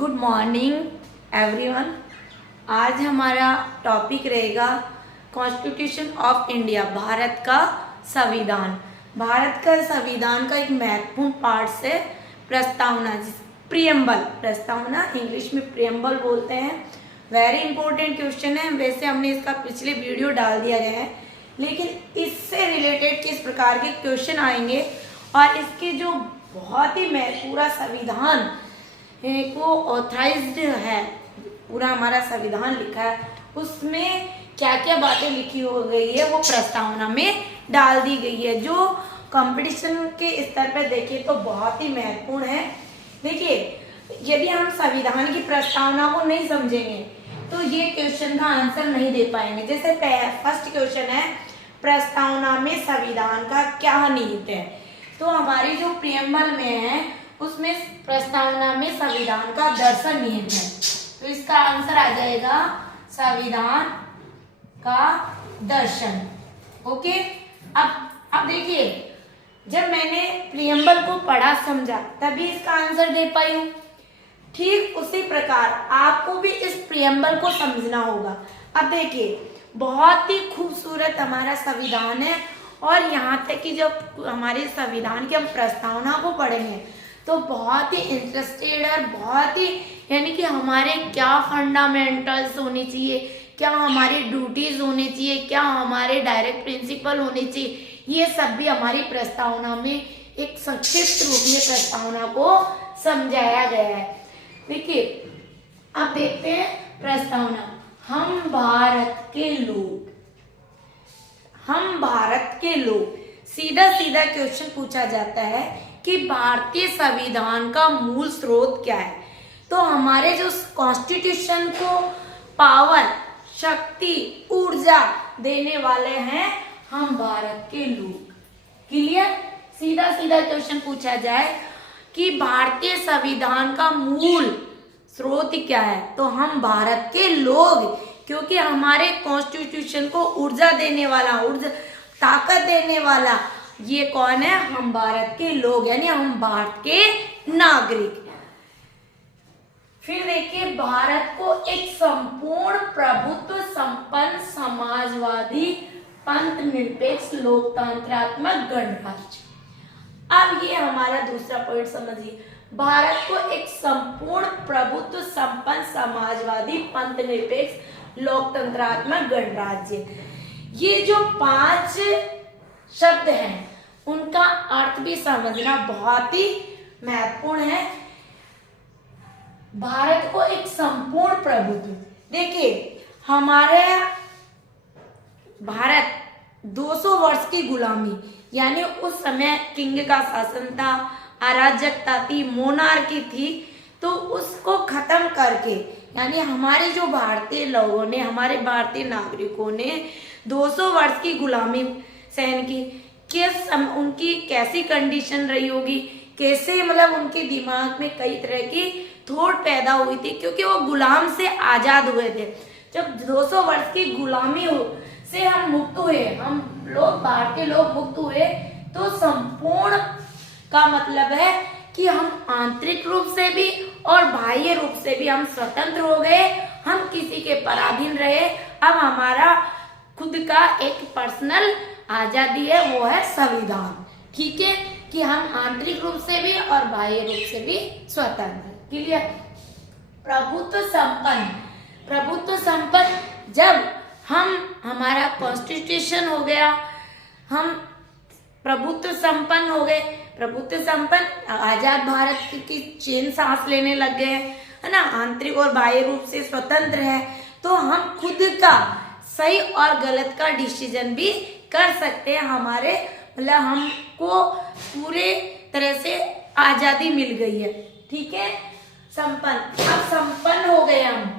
Good morning everyone. आज हमारा topic रहेगा कॉन्स्टिट्यूशन ऑफ इंडिया, भारत का संविधान। भारत का संविधान का एक महत्वपूर्ण पार्ट से प्रस्तावना, प्रियम्बल, प्रस्तावना इंग्लिश में प्रियम्बल बोलते हैं। वेरी इंपॉर्टेंट क्वेश्चन है। वैसे हमने इसका पिछले वीडियो डाल दिया गया है, लेकिन इससे रिलेटेड किस प्रकार के क्वेश्चन आएंगे और इसके जो बहुत ही पूरा संविधान को ऑथराइज्ड है, पूरा हमारा संविधान लिखा है, उसमें क्या क्या बातें लिखी हो गई है वो प्रस्तावना में डाल दी गई है, जो कंपटीशन के स्तर पर देखें तो बहुत ही महत्वपूर्ण है। देखिए, यदि हम संविधान की प्रस्तावना को नहीं समझेंगे तो ये क्वेश्चन का आंसर नहीं दे पाएंगे। जैसे फर्स्ट क्वेश्चन है, प्रस्तावना में संविधान का क्या निहित है। तो हमारी जो प्रियम्बल में है उसमें प्रस्तावना में संविधान का दर्शन निहित है, तो इसका आंसर आ जाएगा संविधान का दर्शन। ओके, अब देखिए, जब मैंने प्रियम्बल को पढ़ा समझा तभी इसका आंसर दे पाई हूँ। ठीक उसी प्रकार आपको भी इस प्रियम्बल को समझना होगा। अब देखिए, बहुत ही खूबसूरत हमारा संविधान है और यहाँ तक कि जब हमारे संविधान की हम प्रस्तावना को पढ़ेंगे तो बहुत ही इंटरेस्टेड और बहुत ही, यानी कि हमारे क्या फंडामेंटल्स होने चाहिए, क्या हमारी ड्यूटीज होनी चाहिए, क्या हमारे डायरेक्ट प्रिंसिपल होने चाहिए, ये सब भी हमारी प्रस्तावना में एक संक्षिप्त रूप में प्रस्तावना को समझाया गया है। देखिए, अब देखते हैं प्रस्तावना। हम भारत के लोग, सीधा सीधा क्वेश्चन पूछा जाता है कि भारतीय संविधान का मूल स्रोत क्या है। तो हमारे जो कॉन्स्टिट्यूशन को पावर, शक्ति, ऊर्जा देने वाले हैं हम भारत के लोग। क्लियर? सीधा सीधा क्वेश्चन पूछा जाए कि भारतीय संविधान का मूल स्रोत क्या है, तो हम भारत के लोग, क्योंकि हमारे कॉन्स्टिट्यूशन को ऊर्जा देने वाला, ताकत देने वाला ये कौन है? हम भारत के लोग, यानी हम भारत के नागरिक। फिर देखिए, भारत को एक संपूर्ण प्रभुत्व संपन्न समाजवादी पंथ निरपेक्ष लोकतंत्रात्मक गणराज्य। अब ये हमारा दूसरा पॉइंट समझिए, भारत को एक संपूर्ण प्रभुत्व संपन्न समाजवादी पंथ निरपेक्ष लोकतंत्रात्मक गणराज्य। ये जो 5 शब्द हैं उनका अर्थ भी समझना बहुत ही महत्वपूर्ण है। भारत को एक संपूर्ण प्रभुत्व, देखिए हमारे भारत 200 वर्ष की गुलामी, यानी उस समय किंग का शासन था, अराजकता थी, मोनार्की थी, तो उसको खत्म करके, यानी हमारे जो भारतीय लोगों ने, हमारे भारतीय नागरिकों ने 200 वर्ष की गुलामी सहन की। उनकी कैसी कंडीशन रही होगी, कैसे मतलब उनके दिमाग में कई तरह की थॉट पैदा हुई थी, क्योंकि वो गुलाम से आजाद हुए थे। जब 200 वर्ष की गुलामी से हम मुक्त हुए, हम लोग भारतीय लोग मुक्त हुए, तो संपूर्ण का मतलब है कि हम आंतरिक रूप से भी और बाह्य रूप से भी हम स्वतंत्र हो गए, हम किसी के पराधीन रहे। अब हमारा खुद का एक पर्सनल आजादी है, वो है संविधान। ठीक है, कि हम आंतरिक रूप से भी और बाह्य रूप से भी स्वतंत्र। क्लियर? प्रभुत्व संपन्न, जब हमारा कॉन्स्टिट्यूशन हो गया, हम प्रभुत्व संपन्न हो गए, प्रभुत्व संपन्न आजाद भारत की चैन सांस लेने लग गए, है ना, आंतरिक और बाह्य रूप से स्वतंत्र है, तो हम खुद का सही और गलत का डिसीजन भी कर सकते हैं। हमारे मतलब हमको पूरे तरह से आजादी मिल गई है। ठीक है, संपन्न, अब संपन्न हो गए हम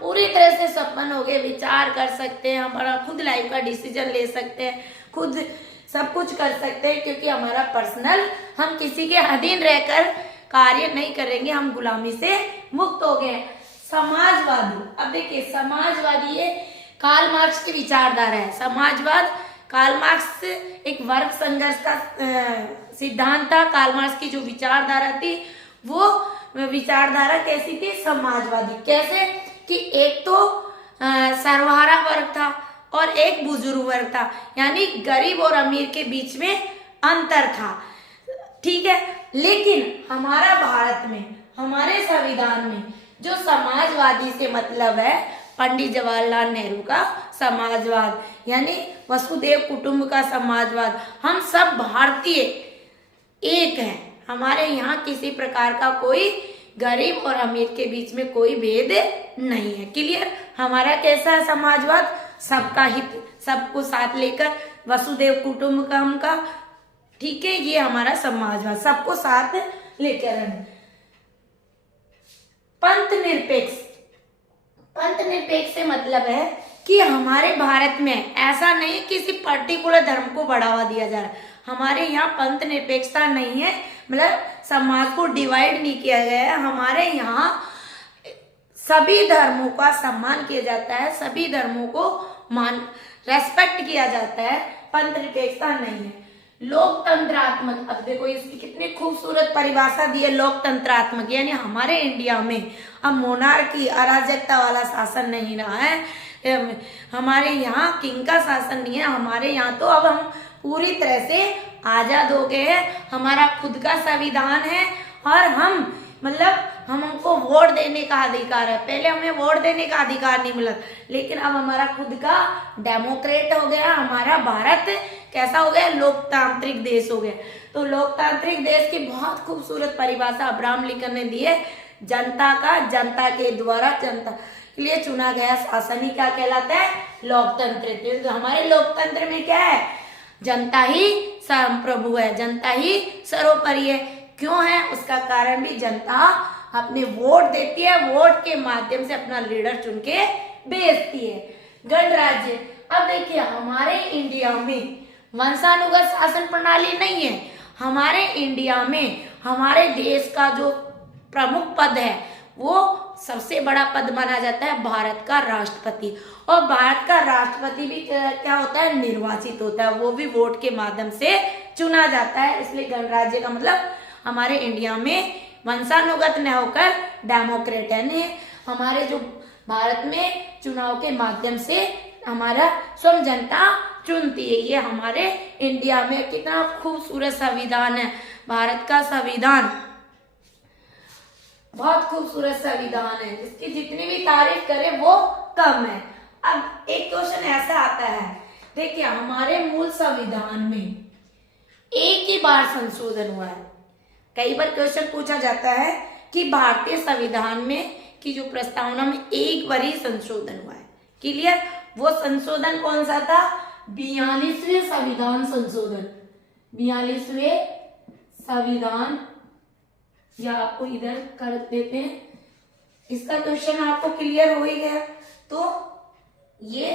पूरी तरह से संपन्न हो गए, विचार कर सकते हैं, हमारा खुद लाइफ का डिसीजन ले सकते हैं, खुद सब कुछ कर सकते हैं, क्योंकि हमारा पर्सनल, हम किसी के अधीन रहकर कार्य नहीं करेंगे, हम गुलामी से मुक्त हो गए। समाजवादी, अब देखिए समाजवादी ये कार्ल मार्क्स की विचारधारा है। समाजवाद, कार्ल मार्क्स एक वर्ग संघर्ष का सिद्धांत था। कार्ल मार्क्स की जो विचारधारा थी वो विचारधारा कैसी थी? समाजवादी। कैसे कि एक तो सर्वहारा वर्ग था और एक बुजुर्ग वर्ग था, यानी गरीब और अमीर के बीच में अंतर था। ठीक है, लेकिन हमारा भारत में, हमारे संविधान में जो समाजवादी से मतलब है पंडित जवाहरलाल नेहरू का समाजवाद, यानी वसुधैव कुटुंब का समाजवाद। हम सब भारतीय एक हैं, हमारे यहाँ किसी प्रकार का कोई गरीब और अमीर के बीच में कोई भेद नहीं है। क्लियर? हमारा कैसा है समाजवाद? सबका हित, सबको साथ लेकर, वसुधैव कुटुंबकम का। ठीक है, ये हमारा समाजवाद, सबको साथ लेकर है। पंथ निरपेक्ष, पंथ निरपेक्ष से मतलब है कि हमारे भारत में ऐसा नहीं किसी पर्टिकुलर धर्म को बढ़ावा दिया जा रहा है। हमारे यहाँ पंथ निरपेक्षता नहीं है, मतलब समाज को डिवाइड नहीं किया गया है। हमारे यहाँ सभी धर्मों का सम्मान किया जाता है, सभी धर्मों को रेस्पेक्ट किया जाता है, पंथ निरपेक्षता नहीं है। लोकतंत्रात्मक, अब देखो इसकी कितनी खूबसूरत परिभाषा दी है, लोकतंत्रात्मक, यानी हमारे इंडिया में अब मोनार्की, अराजकता वाला शासन नहीं रहा है। हमारे यहाँ किंग का शासन नहीं है, हमारे यहाँ तो अब हम पूरी तरह से आजाद हो गए हैं। हमारा खुद का संविधान है और हम मतलब हमको वोट देने का अधिकार है। पहले हमें वोट देने का अधिकार नहीं मिला, लेकिन अब हमारा खुद का डेमोक्रेट हो गया। हमारा भारत कैसा हो गया? लोकतांत्रिक देश हो गया। तो लोकतांत्रिक देश की बहुत खूबसूरत परिभाषा अब्राहम लिंकन ने दी है, जनता का, जनता के द्वारा, जनता के लिए चुना गया शासन ही क्या कहलाता है? लोकतंत्र। तो हमारे लोकतंत्र में क्या है? जनता ही प्रभु है, जनता ही सर्वोपरि है। क्यों है? उसका कारण भी जनता अपने वोट देती है, वोट के माध्यम से अपना लीडर चुन के भेजती है। गणराज्य, अब देखिए हमारे इंडिया में वंशानुगत शासन प्रणाली नहीं है। हमारे इंडिया में हमारे देश का जो प्रमुख पद है वो सबसे बड़ा पद माना जाता है भारत का राष्ट्रपति। और भारत का राष्ट्रपति भी क्या होता है? निर्वाचित होता है, वो भी वोट के माध्यम से चुना जाता है। इसलिए गणराज्य का मतलब हमारे इंडिया में वंशानुगत न होकर डेमोक्रेट है। हमारे जो भारत में चुनाव के माध्यम से हमारा स्वयं जनता चुनती है। ये हमारे इंडिया में कितना खूबसूरत संविधान है। भारत का संविधान बहुत खूबसूरत संविधान है, जिसकी जितनी भी तारीफ करें वो कम है। अब एक क्वेश्चन ऐसा आता है, देखिए हमारे मूल संविधान में एक ही बार संशोधन हुआ है। कई बार क्वेश्चन पूछा जाता है कि भारतीय संविधान में की जो प्रस्तावना में एक बार ही संशोधन हुआ है। क्लियर? वो संशोधन कौन सा था? 42वें संविधान संशोधन। 42वें संविधान, या आपको इधर कर देते हैं। इसका क्वेश्चन आपको क्लियर हो ही गया। तो ये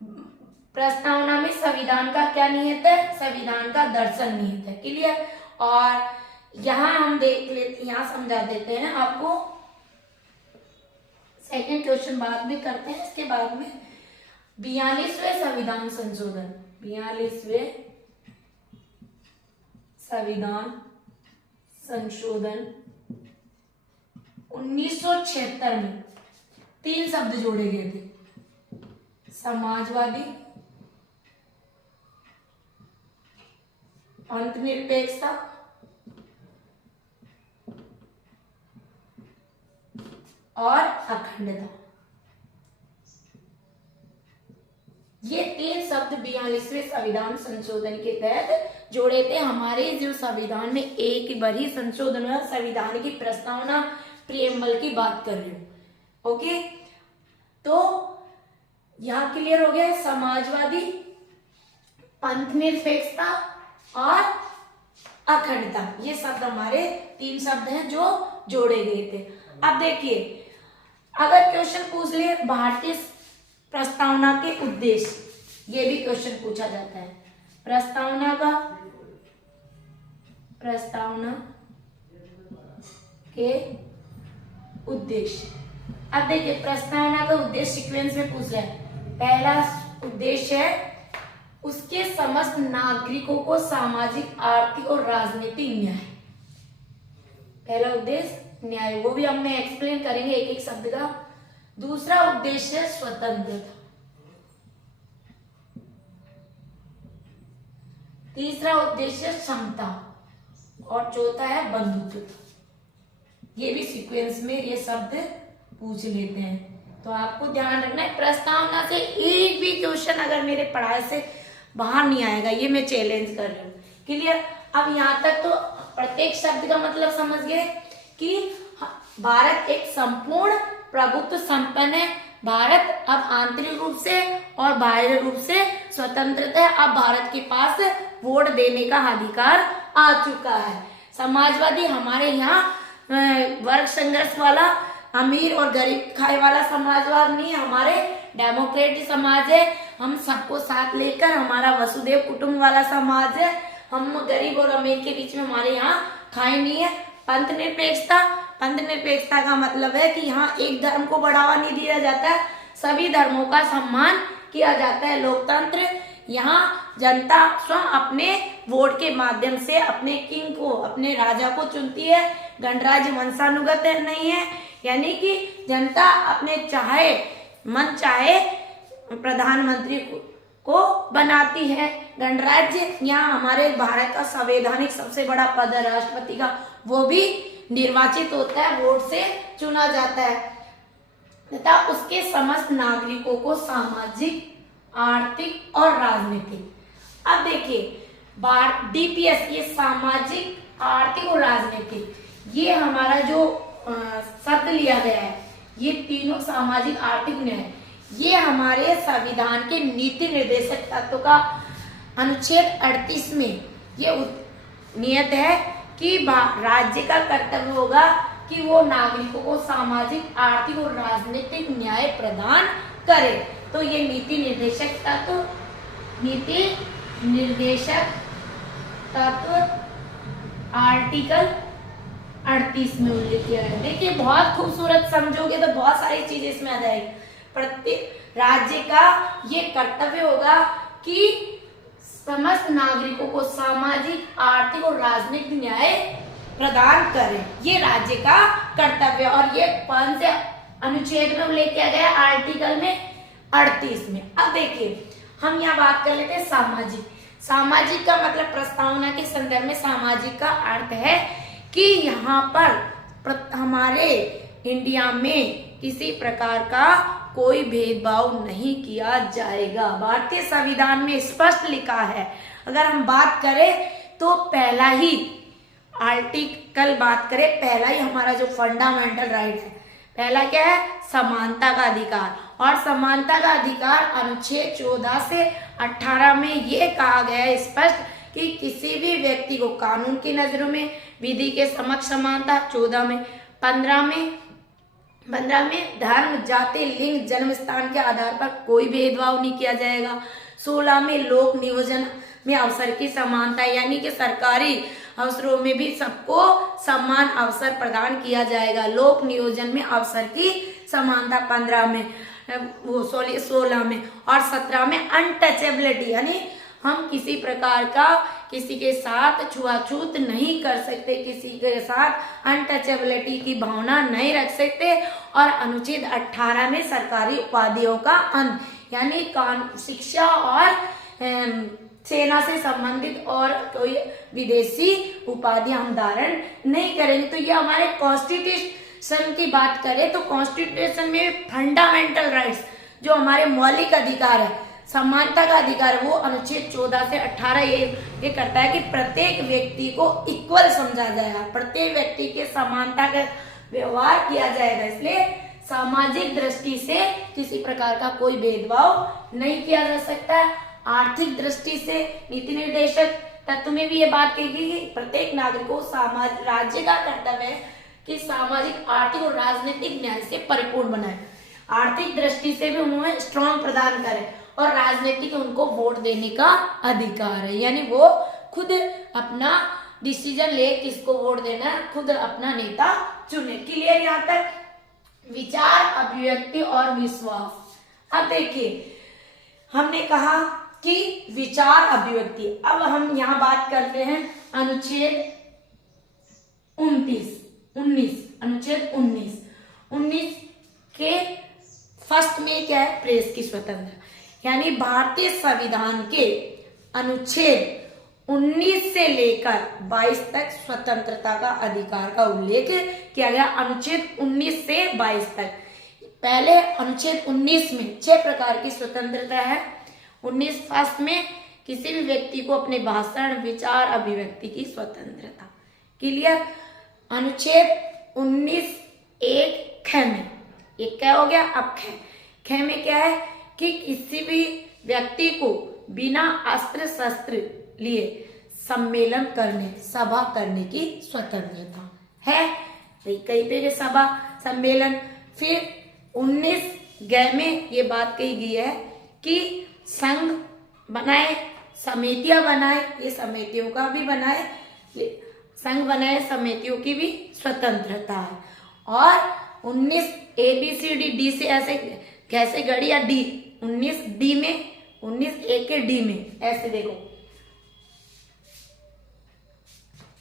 प्रस्तावना में संविधान का क्या निहित है? संविधान का दर्शन निहित है। क्लियर? और यहां हम देख लेते, यहां समझा देते हैं आपको। सेकंड क्वेश्चन बाद में करते हैं, इसके बाद में 42वें संविधान संशोधन, 42वें संविधान संशोधन 1976 में 3 शब्द जोड़े गए थे, समाजवादी, पंथ निरपेक्षता और अखंडता। ये 3 शब्द 42वें संविधान संशोधन के तहत जोड़े थे। हमारे जो संविधान में एक बार ही संशोधन हुआ, संविधान की प्रस्तावना प्रियम्बल की बात कर रही हूं। ओके, तो यहां क्लियर हो गया समाजवादी, पंथ निरपेक्षता और अखंडता। ये शब्द हमारे 3 शब्द हैं जो जोड़े गए थे। अब देखिए, अगर क्वेश्चन पूछ ले भारतीय प्रस्तावना के उद्देश्य, ये भी क्वेश्चन पूछा जाता है। प्रस्तावना के उद्देश्य। अब देखिए, प्रस्तावना का उद्देश्य सीक्वेंस में पूछ रहा है। पहला उद्देश्य है उसके समस्त नागरिकों को सामाजिक, आर्थिक और राजनीतिक न्याय। पहला उद्देश्य न्याय, वो भी हम एक्सप्लेन करेंगे एक एक शब्द का। दूसरा उद्देश्य स्वतंत्रता, तीसरा उद्देश्य क्षमता और चौथा है बंधुत्व। ये भी सीक्वेंस में ये शब्द पूछ लेते हैं, तो आपको ध्यान रखना है। प्रस्तावना से एक भी क्वेश्चन अगर मेरे पढ़ाई से बाहर नहीं आएगा, ये मैं चैलेंज कर रही हूँ। क्लियर? अब यहाँ तक तो प्रत्येक शब्द का मतलब समझ गए कि भारत एक संपूर्ण प्रभुत्व संपन्न है। भारत अब आंतरिक रूप से और बाह्य रूप से स्वतंत्र है। अब भारत के पास वोट देने का अधिकार आ चुका है। समाजवादी हमारे यहाँ वर्ग संघर्ष वाला अमीर और गरीब खाए वाला समाजवाद नहीं है, हमारे डेमोक्रेटिक समाज है। हम सबको साथ लेकर, हमारा वसुदेव कुटुंब वाला समाज है। हम गरीब और अमीर के बीच में हमारे यहाँ खाए नहीं है। पंथ निरपेक्षता, पंथ निरपेक्षता का मतलब है कि यहाँ एक धर्म को बढ़ावा नहीं दिया जाता है, सभी धर्मों का सम्मान किया जाता है। लोकतंत्र, यहाँ जनता स्वयं अपने वोट के माध्यम से अपने किंग को, अपने राजा को चुनती है। गणराज्य वंशानुगत नहीं है, यानी कि जनता अपने चाहे मन चाहे प्रधानमंत्री को बनाती है। गणराज्य, यहाँ हमारे भारत का संवैधानिक सबसे बड़ा पद है राष्ट्रपति का, वो भी निर्वाचित होता है, वोट से चुना जाता है तथा उसके समस्त नागरिकों को सामाजिक, आर्थिक और राजनीतिक। अब देखिए डीपीएस, ये सामाजिक, आर्थिक और राजनीतिक, ये हमारा जो शब्द लिया गया है, ये तीनों सामाजिक, आर्थिक, न्याय, ये हमारे संविधान के नीति निर्देशक तत्व का अनुच्छेद 38 में ये नियत है कि राज्य का कर्तव्य होगा कि वो नागरिकों को सामाजिक, आर्थिक और राजनीतिक न्याय प्रदान करे। तो ये नीति निर्देशक तत्व, नीति निर्देशक तत्व आर्टिकल 38 में उल्लेख किया है। देखिए बहुत खूबसूरत, समझोगे तो बहुत सारी चीजें इसमें आ जाएगी। प्रत्येक राज्य का ये कर्तव्य होगा कि समस्त नागरिकों को सामाजिक, आर्थिक और राजनीतिक न्याय प्रदान करें, ये राज्य का कर्तव्य। और ये कौन से अनुच्छेद में उल्लेख किया गया? आर्टिकल में 38 में। अब देखिए हम यहाँ बात कर लेते हैं सामाजिक। सामाजिक का मतलब प्रस्तावना के संदर्भ में सामाजिक का अर्थ है कि यहाँ पर हमारे इंडिया में किसी प्रकार का कोई भेदभाव नहीं किया जाएगा। भारतीय संविधान में स्पष्ट लिखा है। अगर हम बात करें तो पहला ही आर्टिकल बात करें, पहला ही हमारा जो फंडामेंटल राइट है, पहला क्या है? समानता का अधिकार। और समानता का अधिकार अनुच्छेद 14 से 18 में ये कहा गया है स्पष्ट कि किसी भी व्यक्ति को कानून की नजरों में विधि के समक्ष समानता। 14 में, 15 में धर्म, जाति, लिंग, जन्म स्थान के आधार पर कोई भेदभाव नहीं किया जाएगा। 16 में लोक नियोजन में अवसर की समानता, यानी कि सरकारी अवसरों में भी सबको समान अवसर प्रदान किया जाएगा। लोक नियोजन में अवसर की समानता 15 में, वो 16 में और 17 में अनटचेबिलिटी, यानी हम किसी प्रकार का किसी के साथ छुआछूत नहीं कर सकते, किसी के साथ अनटचेबिलिटी की भावना नहीं रख सकते। और अनुच्छेद 18 में सरकारी उपाधियों का अंत, यानी शिक्षा और सेना से संबंधित और कोई विदेशी उपाधि हम धारण नहीं करेंगे। तो ये हमारे कॉन्स्टिट्यूशन की बात करें तो कॉन्स्टिट्यूशन में फंडामेंटल राइट्स, जो हमारे मौलिक अधिकार है, समानता का अधिकार, वो अनुच्छेद 14 से 18 ये करता है कि प्रत्येक व्यक्ति को इक्वल समझा जाएगा, प्रत्येक व्यक्ति के समानता का व्यवहार किया जाएगा। इसलिए सामाजिक दृष्टि से किसी प्रकार का कोई भेदभाव नहीं किया जा सकता है। आर्थिक दृष्टि से नीति निर्देशक तत्व में भी ये बात कही गई कि प्रत्येक नागरिक को राज्य का कर्तव्य है कि सामाजिक, आर्थिक और राजनीतिक न्याय से परिपूर्ण बनाए। आर्थिक दृष्टि से भी उन्हें स्ट्रॉन्ग प्रदान करें और राजनीतिक उनको वोट देने का अधिकार है, यानी वो खुद अपना डिसीजन ले किसको वोट देना है, खुद अपना नेता चुने। क्लियर यहाँ तक? विचार, अभिव्यक्ति और विश्वास। अब देखिए हमने कहा कि विचार, अभिव्यक्ति। अब हम यहाँ बात करते हैं अनुच्छेद 29, अनुच्छेद 19 के फर्स्ट में क्या है, प्रेस की स्वतंत्रता, यानी भारतीय संविधान के अनुच्छेद 19 से लेकर 22 तक स्वतंत्रता का अधिकार का उल्लेख किया गया। अनुच्छेद 19 से 22 तक। पहले अनुच्छेद 19 में 6 प्रकार की स्वतंत्रता है। 19 फर्स्ट में किसी भी व्यक्ति को अपने भाषण, विचार, अभिव्यक्ति की स्वतंत्रता। क्लियर। अनुच्छेद 19 एक ख में, एक क्या हो गया, अब ख में क्या है कि किसी भी व्यक्ति को बिना अस्त्र शस्त्र लिए सम्मेलन करने, सभा करने की स्वतंत्रता है। कहीं पे सभा, सम्मेलन। फिर 19 ग में ये बात कही गई है कि संघ बनाए, समितियां बनाए, ये समितियों का भी बनाए, संघ बनाए, समितियों की भी स्वतंत्रता है। और 19 ABCD डी से ऐसे कैसे गढ़ी या डी, 19 डी में, 19 ए के डी में ऐसे देखो,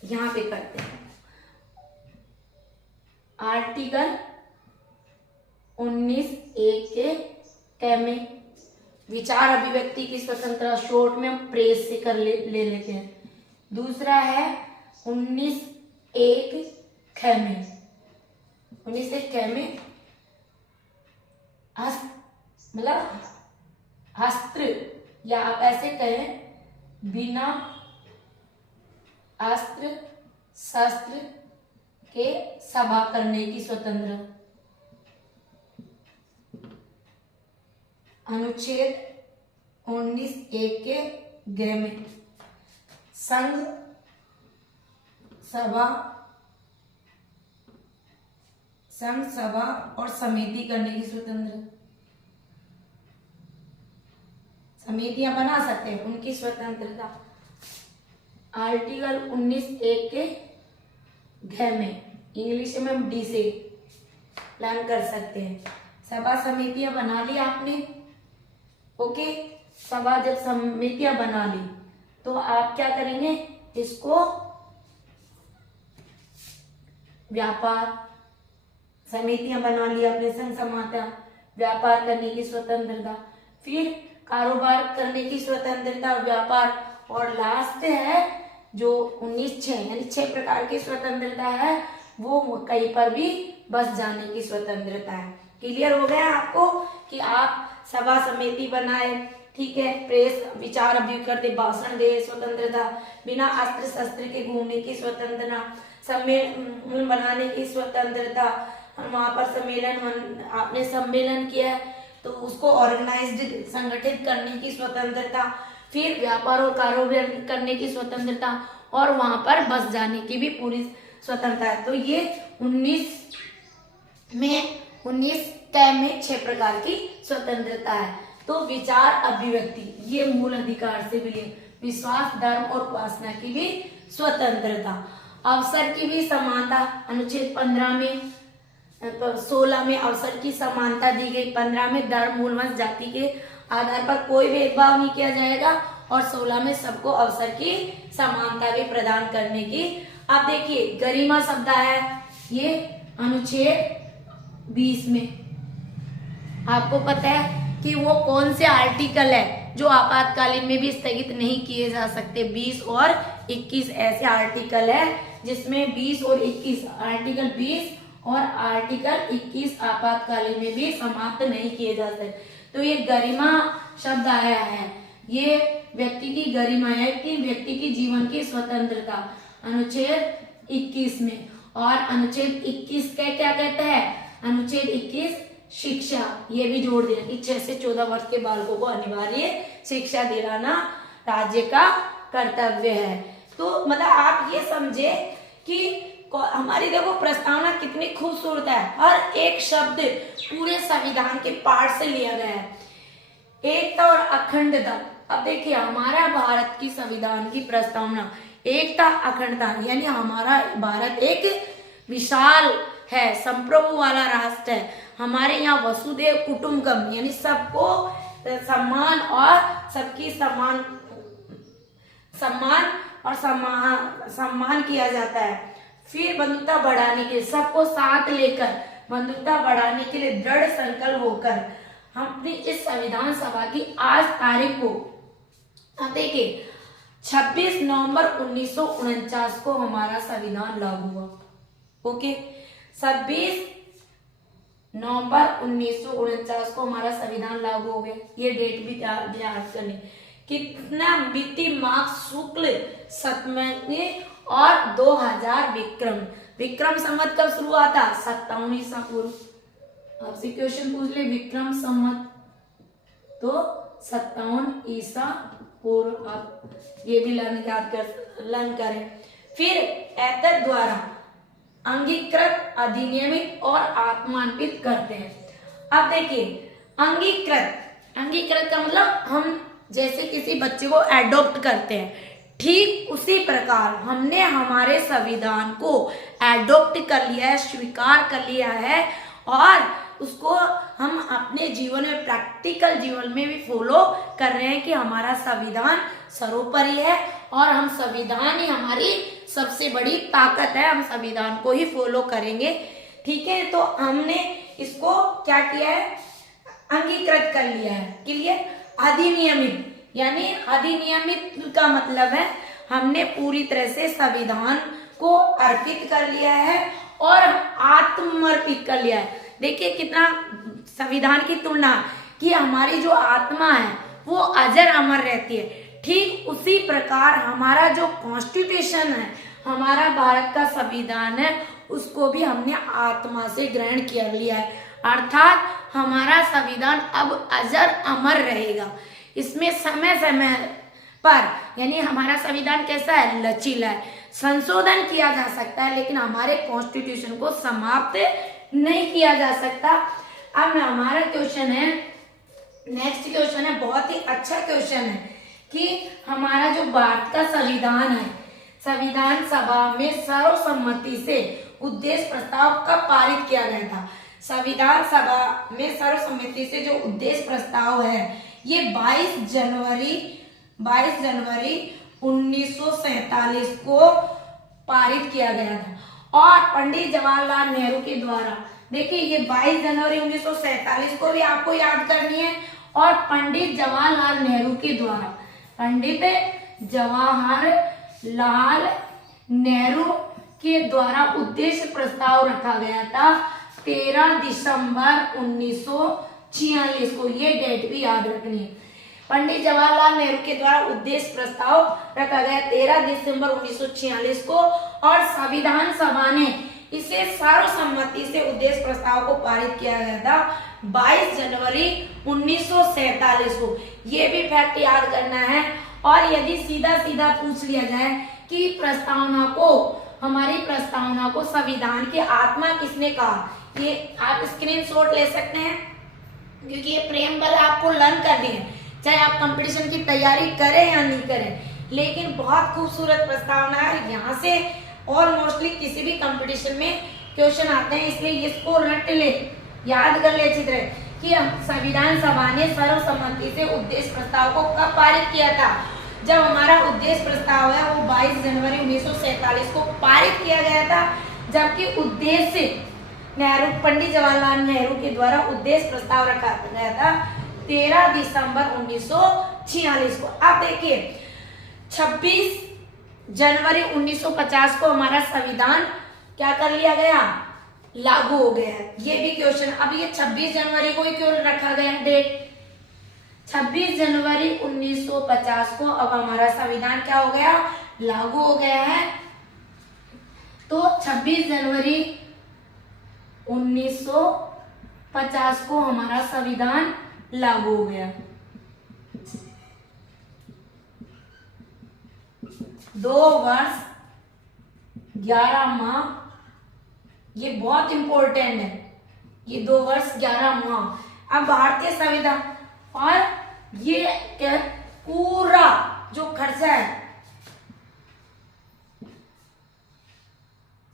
यहां पे करते हैं। आर्टिकल 19 ए के क में विचार अभिव्यक्ति की स्वतंत्रता, शॉर्ट में हम प्रेस से कर ले लेते हैं। दूसरा है 19 एक ख में, 19 एक ख में मतलब अस्त्र, या आप ऐसे कहें बिना अस्त्र शस्त्र के सभा करने की स्वतंत्रता। अनुच्छेद 19 एक के ग में संघ, सभा और समिति करने की स्वतंत्रता। समितियां बना सकते हैं, उनकी स्वतंत्रता। आर्टिकल 19 एक के घ में, इंग्लिश में हम डी से प्लान कर सकते हैं। सभा समितियां बना ली आपने, ओके। सभा जब समितियां बना ली तो आप क्या करेंगे, इसको व्यापार, समितियां बना ली आपने, संघ समाता, व्यापार करने की स्वतंत्रता। फिर कारोबार करने की स्वतंत्रता, व्यापार। और लास्ट है जो 19 यानी 6 प्रकार की स्वतंत्रता है, वो कहीं पर भी बस जाने की स्वतंत्रता है। क्लियर हो गया आपको कि आप सभा समिति बनाए, ठीक है, प्रेस, विचार अभिव्यक्ति, भाषण दे, स्वतंत्रता, बिना अस्त्र शस्त्र के घूमने की स्वतंत्रता, सम्मेलन बनाने की स्वतंत्रता, वहां पर सम्मेलन, आपने सम्मेलन किया है तो उसको ऑर्गेनाइज्ड, संगठित करने की स्वतंत्रता। फिर व्यापार और कारोबार करने की स्वतंत्रता, और वहां पर बस जाने की भी पूरी स्वतंत्रता है। तो ये 19 तय में 6 प्रकार की स्वतंत्रता है। तो विचार अभिव्यक्ति, ये मूल अधिकार से मिले, विश्वास, धर्म और उपासना की भी स्वतंत्रता, अवसर की भी समानता। अनुच्छेद 15 में, 16 में अवसर की समानता दी गई, 15 में धर्म, मूल वंश, जाति के आधार पर कोई भेदभाव नहीं किया जाएगा, और 16 में सबको अवसर की समानता भी प्रदान करने की। अब देखिए गरिमा शब्द है, ये अनुच्छेद 20 में। आपको पता है कि वो कौन से आर्टिकल है जो आपातकालीन में भी स्थगित नहीं किए जा सकते। 20 और 21 ऐसे आर्टिकल है जिसमें 20 और 21, आर्टिकल 20 और आर्टिकल 21 आपातकालीन में भी समाप्त नहीं किए जा सकते। तो ये गरिमा शब्द आया है, ये व्यक्ति की गरिमा है कि व्यक्ति की जीवन की स्वतंत्रता, अनुच्छेद 21 में। और अनुच्छेद 21 का क्या कहता है, अनुच्छेद 21 शिक्षा, ये भी जोड़ दिया कि 6 से 14 वर्ष के बालकों को अनिवार्य शिक्षा दिलाना राज्य का कर्तव्य है। तो मतलब आप ये समझे कि हमारी देखो प्रस्तावना कितनी खूबसूरत है, हर एक शब्द पूरे संविधान के पाठ से लिया गया है। एकता और अखंडता, अब देखिए हमारा भारत की संविधान की प्रस्तावना एकता, अखंडता, यानी हमारा भारत एक विशाल है, संप्रभु वाला राष्ट्र है। हमारे यहाँ वसुदेव कुटुंबकम, यानी सबको सम्मान और सबकी सम्मान किया जाता है। फिर बंधुता बढ़ाने के लिए, सबको साथ लेकर बंधुता बढ़ाने के लिए दृढ़ संकल्प होकर हमने इस संविधान सभा की आज तारीख को, अब देखिए 26 नवंबर 1949 को हमारा संविधान लागू हुआ। ओके, 26 नवंबर 1949 को हमारा संविधान लागू हो गया। ये डेट भी याद करनी। कितना मिति माघ शुक्ल सप्तमी और 2000 विक्रम संवत कब शुरू हुआ था? 57 ईसा पूर्व। आपसे क्वेश्चन पूछ ले विक्रम संवत तो 57 ईसा पूर्व। आप ये भी लर्न करें। फिर एतद द्वारा अंगीकृत, अधिनियमित और आत्मान्वित करते हैं। अब देखिए अंगीकृत का मतलब हम जैसे किसी बच्चे को एडॉप्ट करते हैं, ठीक उसी प्रकार हमने हमारे संविधान को एडॉप्ट कर लिया है, स्वीकार कर लिया है और उसको हम अपने जीवन में, प्रैक्टिकल जीवन में भी फॉलो कर रहे हैं कि हमारा संविधान सर्वोपरि है और हम संविधान ही हमारी सबसे बड़ी ताकत है। हम संविधान को ही फॉलो करेंगे। ठीक है, तो हमने इसको क्या किया है? अंगीकृत कर लिया है। क्लियर? अधिनियमित, यानी अधिनियमित का मतलब है हमने पूरी तरह से संविधान को अर्पित कर लिया है और आत्मर्पित कर लिया है। देखिए कितना संविधान की तुलना कि हमारी जो आत्मा है वो अजर अमर रहती है, ठीक उसी प्रकार हमारा जो कॉन्स्टिट्यूशन है, हमारा भारत का संविधान है, उसको भी हमने आत्मा से ग्रहण कर लिया है। अर्थात हमारा संविधान अब अजर अमर रहेगा। इसमें समय समय पर, यानी हमारा संविधान कैसा है? लचीला है, संशोधन किया जा सकता है, लेकिन हमारे कॉन्स्टिट्यूशन को समाप्त नहीं किया जा सकता। अब हमारा क्वेश्चन है, नेक्स्ट क्वेश्चन है, बहुत ही अच्छा क्वेश्चन है कि हमारा जो भारत का संविधान है, संविधान सभा में सर्वसम्मति से उद्देश्य प्रस्ताव कब पारित किया गया था? संविधान सभा में सर्वसम्मति से जो उद्देश्य प्रस्ताव है ये 22 जनवरी 1947 को पारित किया गया था और पंडित जवाहरलाल नेहरू के द्वारा। देखिए ये 22 जनवरी 1947 को भी आपको याद करनी है और पंडित जवाहरलाल नेहरू के द्वारा, पंडित जवाहरलाल नेहरू के द्वारा उद्देश्य प्रस्ताव रखा गया था 13 दिसंबर 1946 को। ये डेट भी याद रखनी है। पंडित जवाहरलाल नेहरू के द्वारा उद्देश्य प्रस्ताव रखा गया 13 दिसंबर 1946 को और संविधान सभा ने इसे सर्वसम्मति से उद्देश्य प्रस्ताव को पारित किया गया था 22 जनवरी 1947 को। ये भी फैक्ट याद करना है। और यदि सीधा सीधा पूछ लिया जाए कि प्रस्तावना को, हमारी प्रस्तावना को संविधान की आत्मा किसने कहा, ये आप स्क्रीनशॉट ले सकते हैं क्योंकि ये प्रेमबल आपको लर्न करनी है, चाहे आप कंपटीशन की तैयारी करें या नहीं करें। लेकिन बहुत खूबसूरत प्रस्तावना है, यहाँ से और मोस्टली किसी भी कंपटीशन में क्वेश्चन आते हैं, इसलिए इसको रट ले, याद कर ले अच्छी तरह कि संविधान सभा ने सर्वसम्मति से उद्देश्य प्रस्ताव को कब पारित किया था? जब हमारा उद्देश्य प्रस्ताव है वो 22 जनवरी 1947 को पारित किया गया था, जबकि उद्देश्य नेहरू, पंडित जवाहरलाल नेहरू के द्वारा उद्देश्य प्रस्ताव रखा गया था 13 दिसंबर 1946 को। अब देखिए 26 जनवरी 1950 को हमारा संविधान क्या कर लिया गया? लागू हो गया है। ये भी क्वेश्चन, अब ये 26 जनवरी को ही क्यों रखा गया डेट? 26 जनवरी 1950 को अब हमारा संविधान क्या हो गया? लागू हो गया है। तो 26 जनवरी 1950 को हमारा संविधान लागू हो गया। 2 वर्ष 11 माह, ये बहुत इंपॉर्टेंट है, ये 2 वर्ष 11 माह। अब भारतीय संविधान और ये क्या, पूरा जो खर्चा है,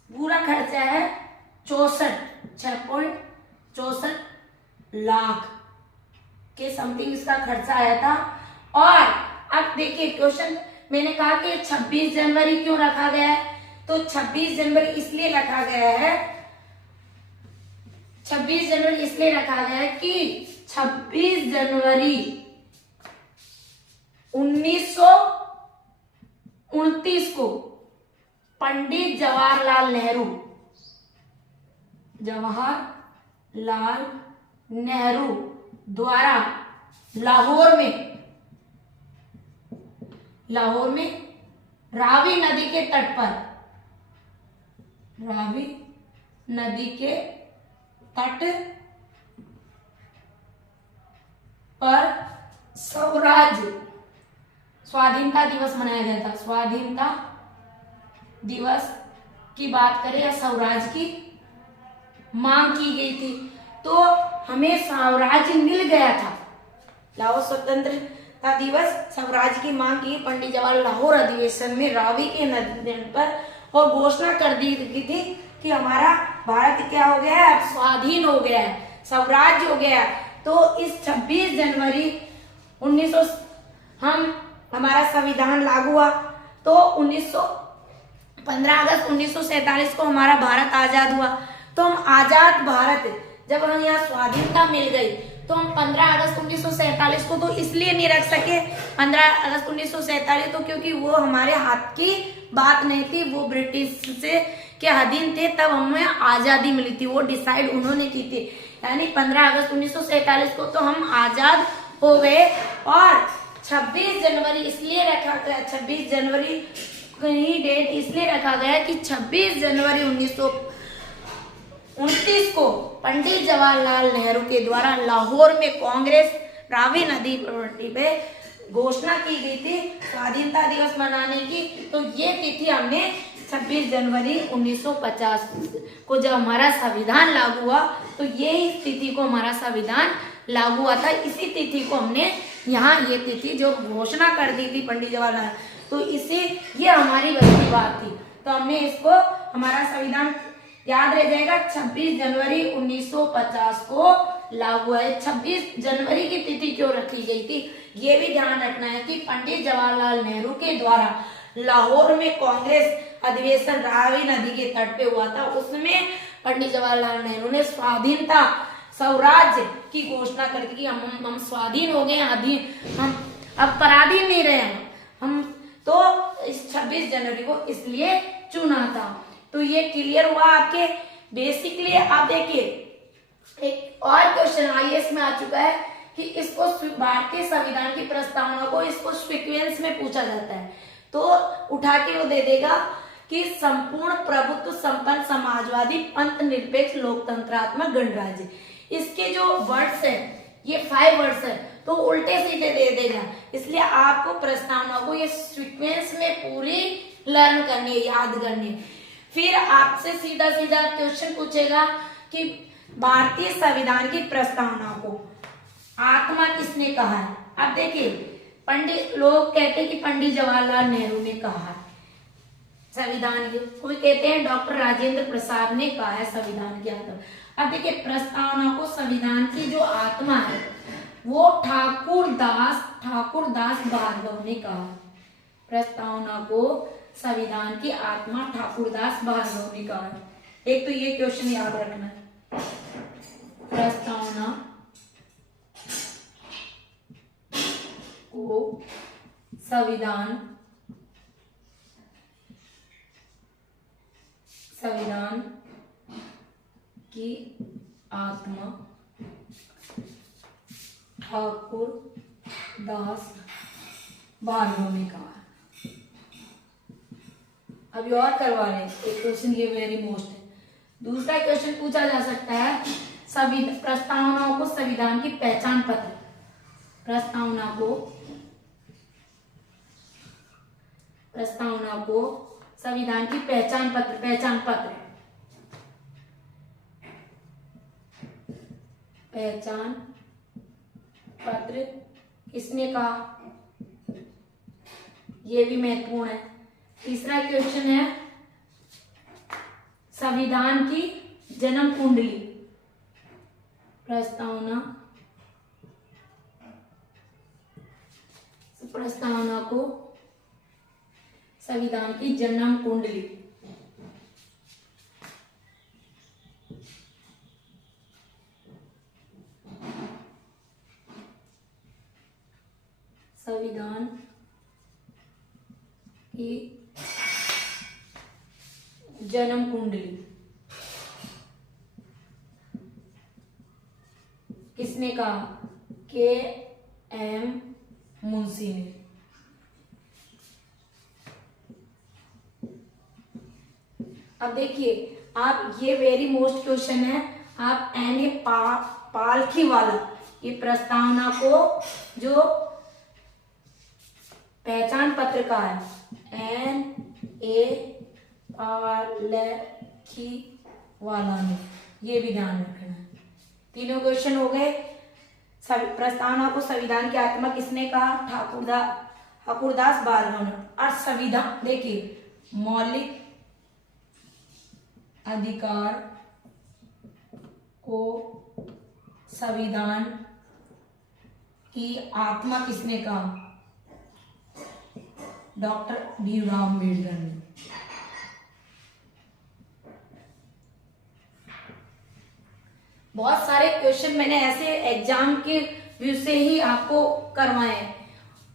पूरा खर्चा है 6.64 लाख के समथिंग इसका खर्चा आया था। और अब देखिए क्वेश्चन, मैंने कहा कि 26 जनवरी क्यों रखा गया है? तो तो 26 जनवरी इसलिए रखा गया है, 26 जनवरी इसलिए रखा गया है कि 26 जनवरी 1929 को पंडित जवाहरलाल नेहरू द्वारा लाहौर में रावी नदी के तट पर स्वाधीनता दिवस मनाया गया था। स्वाधीनता दिवस की बात करें या स्वराज की मांग की गई थी, तो हमें स्वराज मिल गया था। लाहौर स्वतंत्रता दिवस स्वराज की मांग की पंडित जवाहरलाल लाहौर अधिवेशन में रावी के नदी पर और घोषणा कर दी गई थी कि हमारा भारत क्या हो गया है, अब स्वाधीन हो गया है, स्वराज हो गया है। तो इस 26 जनवरी 1900 हमारा संविधान लागू हुआ। तो 15 अगस्त 1947 को हमारा भारत आजाद हुआ। तो हम आजाद भारत, जब हम यहाँ स्वाधीनता मिल गई, तो हम 15 अगस्त 1947 को तो इसलिए नहीं रख सके 15 अगस्त 1947, तो क्योंकि वो हमारे हाथ की बात नहीं थी, वो ब्रिटिश से के अधीन थे, तब हमें आजादी मिली थी, वो डिसाइड उन्होंने की थी। यानी 15 अगस्त 1947 को तो हम आजाद हो गए। और 26 जनवरी इसलिए रखा गया, 26 जनवरी की डेट इसलिए रखा गया कि 26 जनवरी 1929 को पंडित जवाहरलाल नेहरू के द्वारा लाहौर में कांग्रेस रावी नदी पे घोषणा की गई थी स्वाधीनता दिवस मनाने की। तो ये तिथि हमने 26 जनवरी 1950 को जब हमारा संविधान लागू हुआ, तो यही तिथि को हमारा संविधान लागू हुआ था। इसी तिथि को हमने यहाँ ये तिथि जो घोषणा कर दी थी पंडित जवाहरलाल, तो ये हमारी वही बात थी, तो हमने इसको हमारा संविधान याद रह जाएगा। 26 जनवरी 1950 को लागू है। 26 जनवरी की तिथि क्यों रखी गई थी, ये भी ध्यान रखना है कि पंडित जवाहरलाल नेहरू के द्वारा लाहौर में कांग्रेस अधिवेशन रावी नदी के तट पे हुआ था। उसमें पंडित जवाहरलाल नेहरू ने स्वाधीनता स्वराज्य की घोषणा कर दी कि हम स्वाधीन हो गए, हम अब पराधीन नहीं रहे हम। तो इस 26 जनवरी को इसलिए चुना था। तो ये क्लियर हुआ आपके। बेसिकली आप देखिए एक और क्वेश्चन आईएएस में आ चुका है कि इसको भारतीय संविधान की प्रस्तावना को इसको सीक्वेंस में पूछा जाता है, तो उठा के वो दे देगा कि संपूर्ण प्रभुत्व संपन्न समाजवादी पंथ निरपेक्ष लोकतंत्रात्मक गणराज्य। इसके जो वर्ड्स है ये 5 वर्ड्स है, तो उल्टे सीधे दे देगा, इसलिए आपको प्रस्तावना को ये सीक्वेंस में पूरी लर्न करनी है, याद करनी है। फिर आपसे सीधा सीधा क्वेश्चन पूछेगा कि भारतीय संविधान की प्रस्तावना को आत्मा किसने कहा है। अब देखिए पंडित लोग कहते हैं कि पंडित जवाहरलाल नेहरू ने कहा है संविधान की, कोई कहते हैं डॉक्टर राजेंद्र प्रसाद ने कहा है संविधान की आत्मा। अब देखिए प्रस्तावना को संविधान की जो आत्मा है वो ठाकुर दास भार्गव ने कहा। प्रस्तावना को संविधान की आत्मा ठाकुर दास भार्गव ने कहा। एक तो ये क्वेश्चन याद रखना है, प्रस्तावना को संविधान की आत्मा ठाकुर दास भार्गव ने कहा। अभी और करवा रहे हैं एक क्वेश्चन, ये वेरी मोस्ट है। दूसरा क्वेश्चन पूछा जा सकता है प्रस्तावनाओं को संविधान की पहचान पत्र, प्रस्तावना को संविधान की पहचान पत्र किसने कहा, यह भी महत्वपूर्ण है। तीसरा क्वेश्चन है संविधान की जन्म कुंडली, प्रस्तावना को संविधान की जन्म कुंडली संविधान की जन्म कुंडली किसने कहा? के.एम. मुंशी ने। अब देखिए आप, ये वेरी मोस्ट क्वेश्चन है। आप एन ए पालखी वाला ये प्रस्तावना को जो पहचान पत्र का है, एन ए पालखी वाला ने, ये भी ध्यान रखना है। तीनों क्वेश्चन हो गए। प्रस्तावना को संविधान की आत्मा किसने कहा? ठाकुरदास बारगन। और संविधान देखिए, मौलिक अधिकार को संविधान की आत्मा किसने कहा? डॉक्टर भीमराव अम्बेडकर ने। बहुत सारे क्वेश्चन मैंने ऐसे एग्जाम के व्यू से ही आपको करवाए हैं,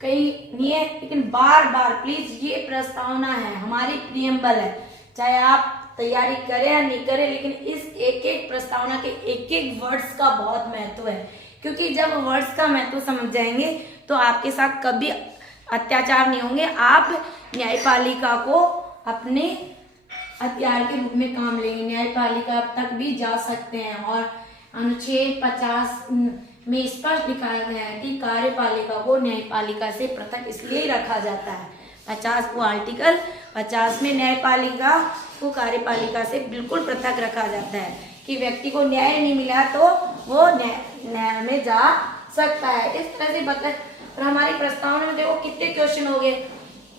कहीं नहीं है, लेकिन बार बार प्लीज, ये प्रस्तावना है, हमारी प्रियम्बल है, चाहे आप तैयारी करें या नहीं करें, लेकिन इस एक एक प्रस्तावना के एक एक वर्ड्स का बहुत महत्व है। क्योंकि जब वर्ड्स का महत्व समझ जाएंगे तो आपके साथ कभी अत्याचार नहीं होंगे। आप न्यायपालिका को अपने हथियार के रूप में काम लेंगे, न्यायपालिका तक भी जा सकते हैं। और अनुच्छेद 50 में स्पष्ट दिखाया गया है कि कार्यपालिका को न्यायपालिका से पृथक इसलिए ही रखा जाता है। 50 को आर्टिकल 50 में न्यायपालिका को कार्यपालिका से बिल्कुल पृथक रखा जाता है कि व्यक्ति को न्याय नहीं मिला तो वो न्याय में जा सकता है। इस तरह से बता। और हमारी प्रस्तावना में देखो कितने क्वेश्चन हो गए,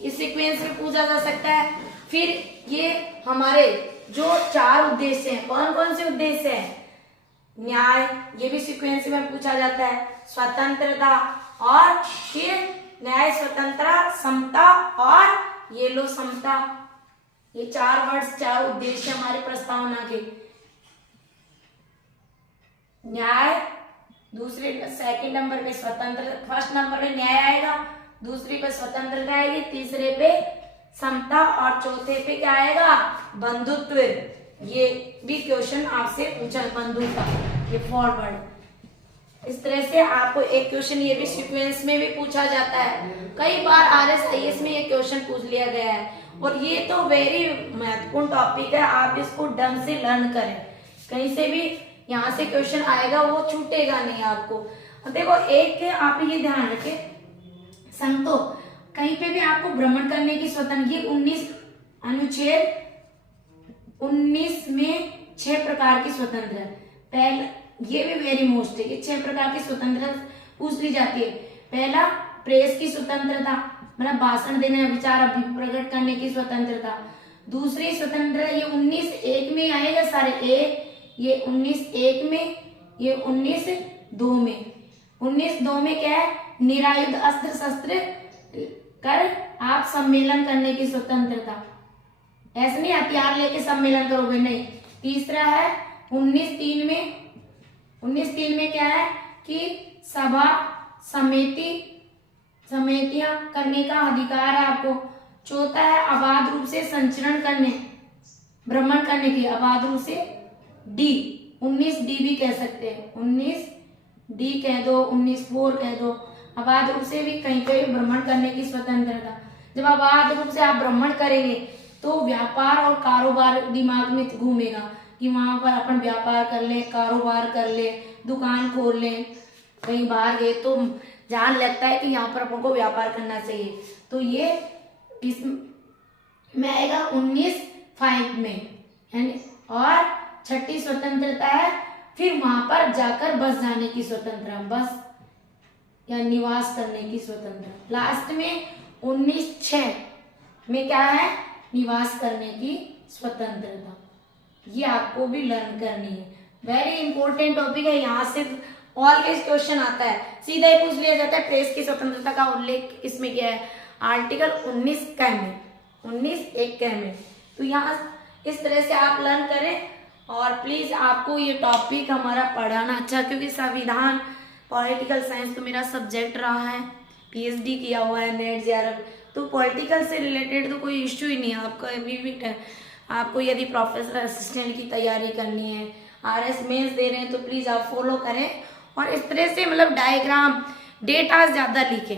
इस सीक्वेंस में पूछा जा सकता है। फिर ये हमारे जो 4 उद्देश्य हैं, कौन कौन से उद्देश्य हैं? न्याय, ये भी सीक्वेंस में पूछा जाता है। स्वतंत्रता, और फिर न्याय, स्वतंत्रता, समता और ये लो समता। ये 4 वर्ड्स, 4 उद्देश्य हमारे प्रस्तावना के। न्याय दूसरे, सेकंड नंबर पे स्वतंत्र, फर्स्ट नंबर पे न्याय आएगा, दूसरी पे स्वतंत्रता आएगी, तीसरे पे समता और चौथे पे क्या आएगा? बंधुत्व। ये भी क्वेश्चन आपसे पूछा, बंधुत्व, ये फॉरवर्ड। इस तरह से आपको एक क्वेश्चन ये भी सीक्वेंस में भी पूछा जाता है। कई बार RSIS में ये क्वेश्चन पूछ लिया गया है और ये तो वेरी महत्वपूर्ण टॉपिक है। आप इसको ढंग से लर्न करें, कहीं से भी यहाँ से क्वेश्चन आएगा, वो छूटेगा नहीं आपको। देखो एक आप ये ध्यान रखें, संतो कहीं पे भी आपको भ्रमण करने की स्वतंत्रता, ये 19 अनुच्छेद 19 में 6 प्रकार की स्वतंत्रता है। पहला, ये भी वेरी मोस्ट है, ये 6 प्रकार की स्वतंत्रता पूछ ली जाती है। पहला, प्रेस की स्वतंत्रता, मतलब भाषण देने, विचार प्रकट करने की स्वतंत्रता। दूसरी स्वतंत्रता ये 19(1) में आएगा सारे, ये 19(1) में, ये 19(2) में। 19(2) में क्या है? निरायुध अस्त्र शस्त्र कर आप सम्मेलन करने की स्वतंत्रता। ऐसे नहीं हथियार लेके सम्मेलन करोगे, नहीं। तीसरा है 19(3) में, 19(3) में क्या है कि सभा समितियां करने का अधिकार है आपको। चौथा है अबाध रूप से संचरण करने, भ्रमण करने की, अबाध रूप से, डी 19D भी कह सकते हैं, 19D कह दो, 19(4) कह दो। अबाध रूप से भी कहीं पे भ्रमण करने की स्वतंत्रता। जब अबाध रूप से आप भ्रमण करेंगे तो व्यापार और कारोबार दिमाग में घूमेगा कि वहां पर अपन व्यापार कर ले, कारोबार कर ले, दुकान खोल ले। कहीं बाहर गए तो जान लगता है कि यहाँ पर अपन को व्यापार करना चाहिए, तो ये इसमें आएगा 19(5) में। और छठी स्वतंत्रता है फिर वहां पर जाकर बस जाने की स्वतंत्रता, बस या निवास करने की स्वतंत्रता। लास्ट में 19(6) में क्या है? निवास करने की स्वतंत्रता। ये आपको भी लर्न करनी है, वेरी इंपॉर्टेंट टॉपिक है। यहाँ से ऑलवेज क्वेश्चन आता है, सीधा ही पूछ लिया जाता है। प्रेस की स्वतंत्रता का उल्लेख इसमें क्या है? आर्टिकल 19(क) में, 19(1) में। तो यहाँ इस तरह से आप लर्न करें। और प्लीज आपको ये टॉपिक हमारा पढ़ाना अच्छा, क्योंकि संविधान, पॉलिटिकल साइंस तो मेरा सब्जेक्ट रहा है, PhD किया हुआ है नेट JRF, तो पॉलिटिकल से रिलेटेड तो कोई इश्यू ही नहीं है आपका। अभी भी आपको यदि प्रोफेसर असिस्टेंट की तैयारी करनी है, RS मेंस दे रहे हैं, तो प्लीज़ आप फॉलो करें और इस तरह से मतलब डायग्राम डेटा ज़्यादा लिखें।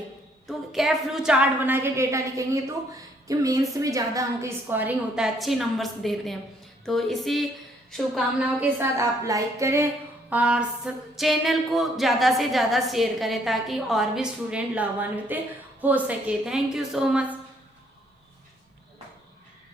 तो क्या फ्लो चार्ट बना के डेटा लिखेंगे तो कि मेंस में ज़्यादा अंक स्कोरिंग होता है, अच्छे नंबर्स देते हैं। तो इसी शुभकामनाओं के साथ आप लाइक करें और चैनल को ज़्यादा से ज़्यादा शेयर करें ताकि और भी स्टूडेंट लाभान्वित हो सके। Thank you so much.